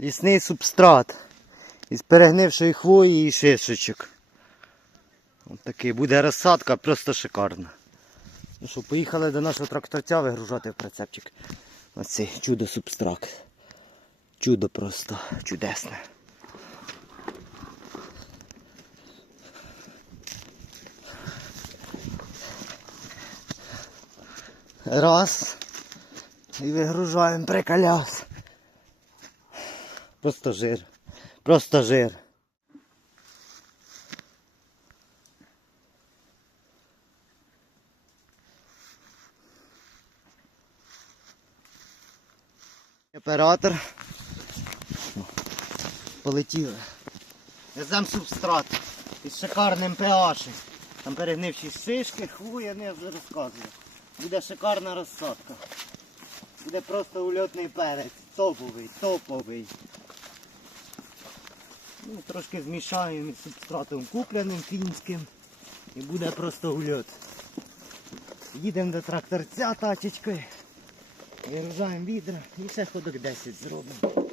Лісний субстрат. Із перегнившої хвої і шишечок. Ось такий буде розсадка, просто шикарна. Ну що, поїхали до нашого тракторця вигружати в прицепчик. Оцей чудо субстракт. Чудо просто чудесне. Раз. І вигружаємо приколяс. Просто жир. Просто жир. Оператор. Полетіли. Везем субстрат із шикарним pH. Там перегнивші шишки, хвоя, не розказую. Буде шикарна розсадка. Буде просто ульотний перець. Топовий, топовий. Ну, трошки змішаємо із субстратом купленим фінським. І буде просто ульот. Їдемо до тракторця тачечкою. Виружаємо відра і ще ходок 10 зробимо.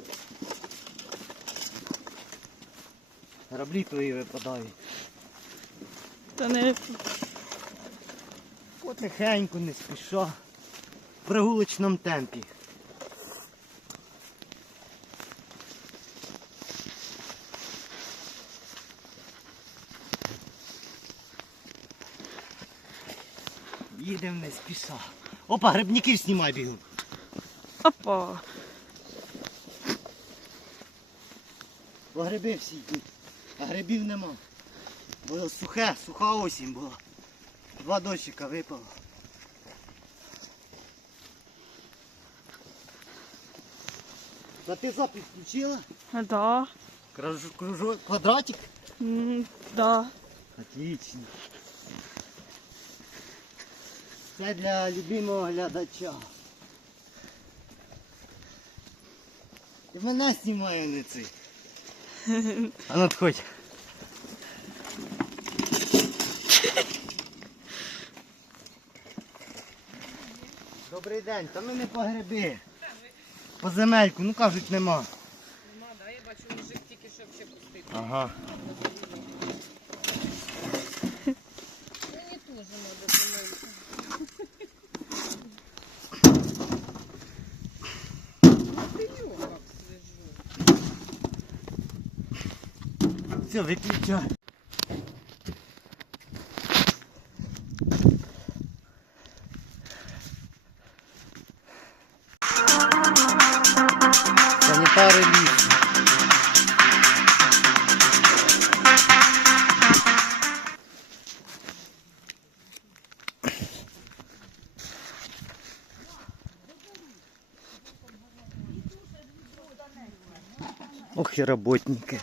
Граблі твої випадають. Та не Потихеньку, не спіша. В прогулочному темпі. Їдемо не спіша. Опа, грибників знімай бігом. опа. Бо гриби всі йдуть, а грибів нема. Було сухе, суха осінь була. Два дощика випало. А ти запис включила? Да. Кружок, кружок, квадратик? М, Да. Отлично. Це для любимого глядача. І мене знімає не цей. А ну отходь. Добрий день, та ми не по гриби. По земельку, ну кажуть нема. Нема, да, я бачу, мужик тільки що ще пустив. Ага. все, выключай. Санитары лифт. Ох и работники.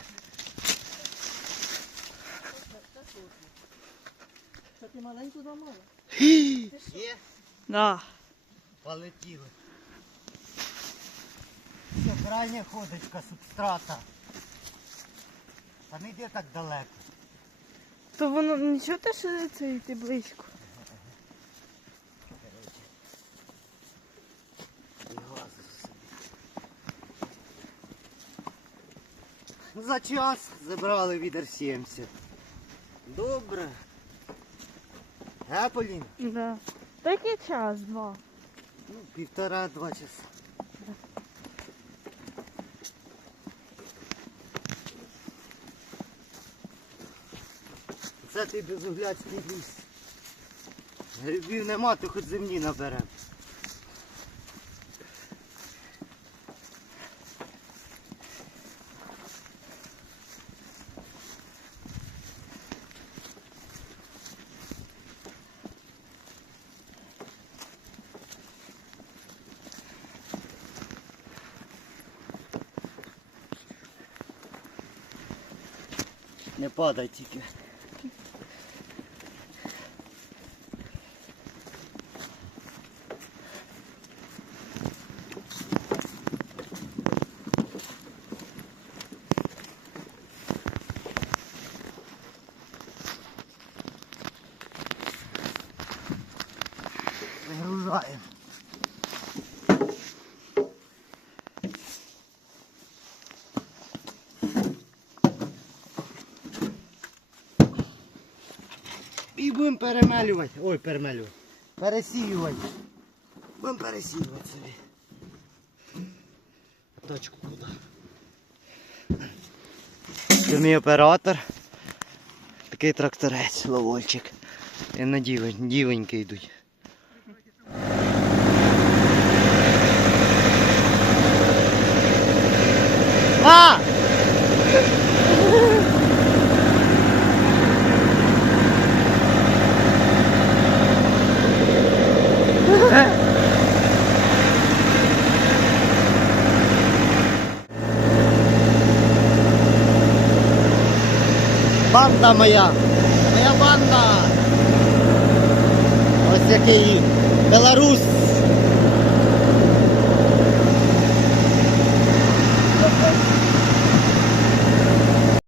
Да. Полетіли. Все, крайня ходочка субстрата. Та не йде так далеко. То воно нічого те, що це йти близько. За час забрали відер 70. Добре. Е, Полін? Да. який час, два. Ну, півтора-два часа. Це ти безуглядський ліс. Грибів нема, то хоч землі наберемо. Не падай тільки. Вигружаємо. І будемо перемелювати. Ой, перемелювати. Пересіювати. Будемо пересіювати собі. Точку куди? Це мій оператор. Такий тракторець, ловольчик. І на дівень, дівеньки йдуть. А! Банда моя! Моя банда! Ось який Беларусь!